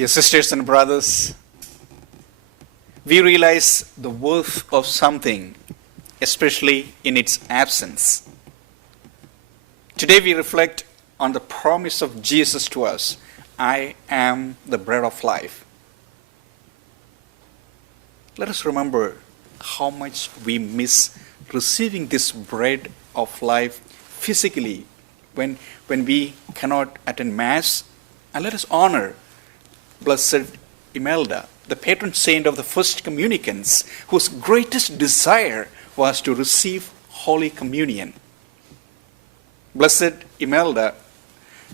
Dear sisters and brothers, we realize the worth of something, especially in its absence. Today we reflect on the promise of Jesus to us, I am the bread of life. Let us remember how much we miss receiving this bread of life physically when we cannot attend Mass, and let us honor Blessed Imelda, the patron saint of the first communicants, whose greatest desire was to receive Holy Communion. Blessed Imelda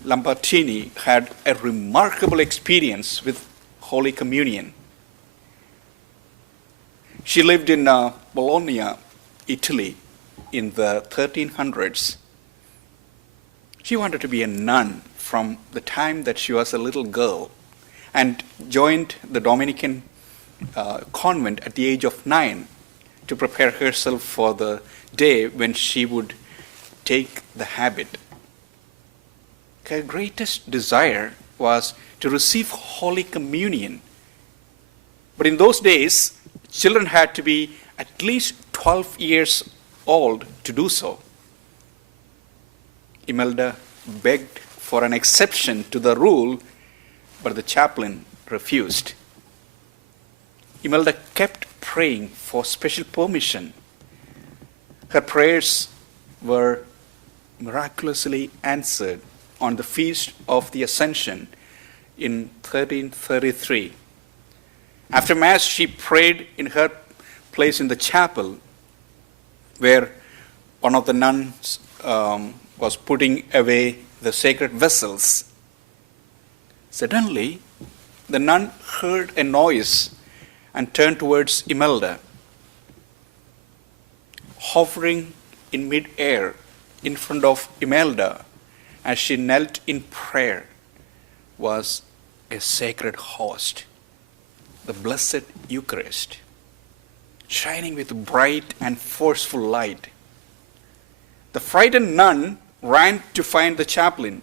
Lambertini had a remarkable experience with Holy Communion. She lived in Bologna, Italy, in the 1300s. She wanted to be a nun from the time that she was a little girl, and joined the Dominican convent at the age of 9 to prepare herself for the day when she would take the habit. Her greatest desire was to receive Holy Communion. But in those days, children had to be at least 12 years old to do so. Imelda begged for an exception to the rule, but the chaplain refused. Imelda kept praying for special permission. Her prayers were miraculously answered on the Feast of the Ascension in 1333. After Mass, she prayed in her place in the chapel, where one of the nuns was putting away the sacred vessels. Suddenly, the nun heard a noise and turned towards Imelda. Hovering in mid-air in front of Imelda as she knelt in prayer was a sacred host, the Blessed Eucharist, shining with bright and forceful light. The frightened nun ran to find the chaplain.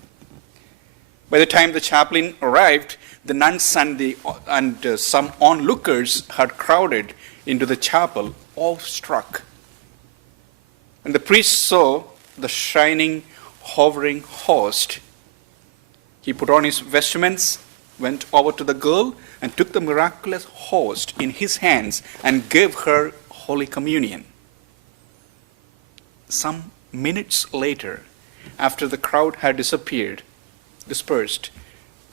By the time the chaplain arrived, the nuns and some onlookers had crowded into the chapel, awestruck. And the priest saw the shining, hovering host. He put on his vestments, went over to the girl, and took the miraculous host in his hands and gave her Holy Communion. Some minutes later, after the crowd had dispersed,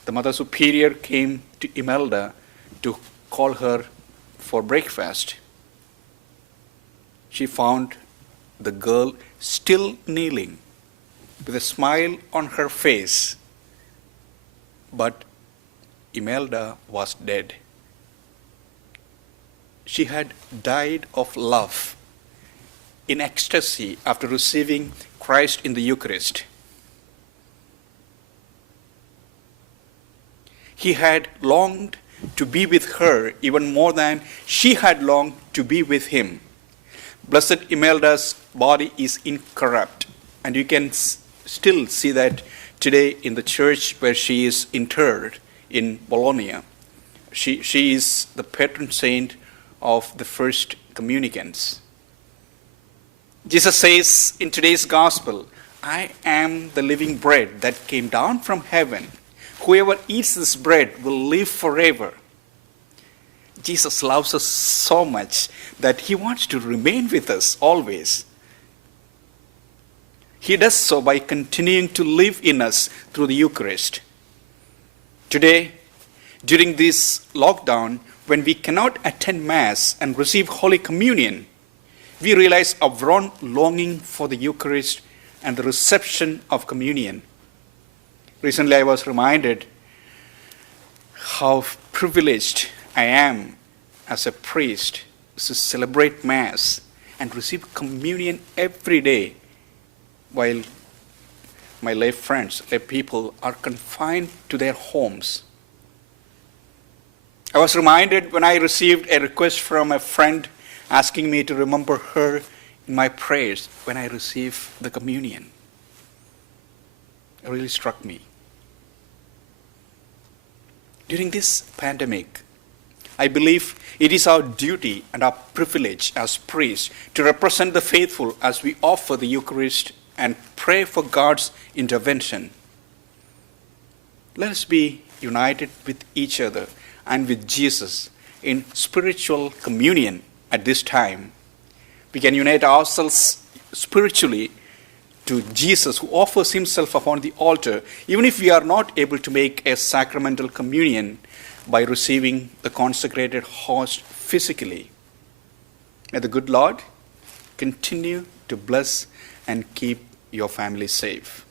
the Mother Superior came to Imelda to call her for breakfast. She found the girl still kneeling with a smile on her face, but Imelda was dead. She had died of love, in ecstasy after receiving Christ in the Eucharist. He had longed to be with her even more than she had longed to be with him. Blessed Imelda's body is incorrupt, and you can still see that today in the church where she is interred in Bologna. She is the patron saint of the first communicants. Jesus says in today's gospel, I am the living bread that came down from heaven. Whoever eats this bread will live forever. Jesus loves us so much that he wants to remain with us always. He does so by continuing to live in us through the Eucharist. Today, during this lockdown, when we cannot attend Mass and receive Holy Communion, we realize our own longing for the Eucharist and the reception of communion. Recently, I was reminded how privileged I am as a priest to celebrate Mass and receive communion every day, while my lay friends, lay people, are confined to their homes. I was reminded when I received a request from a friend asking me to remember her in my prayers when I receive the communion. It really struck me. During this pandemic, I believe it is our duty and our privilege as priests to represent the faithful as we offer the Eucharist and pray for God's intervention. Let us be united with each other and with Jesus in spiritual communion at this time. We can unite ourselves spiritually to Jesus, who offers himself upon the altar, even if we are not able to make a sacramental communion by receiving the consecrated host physically. May the good Lord continue to bless and keep your family safe.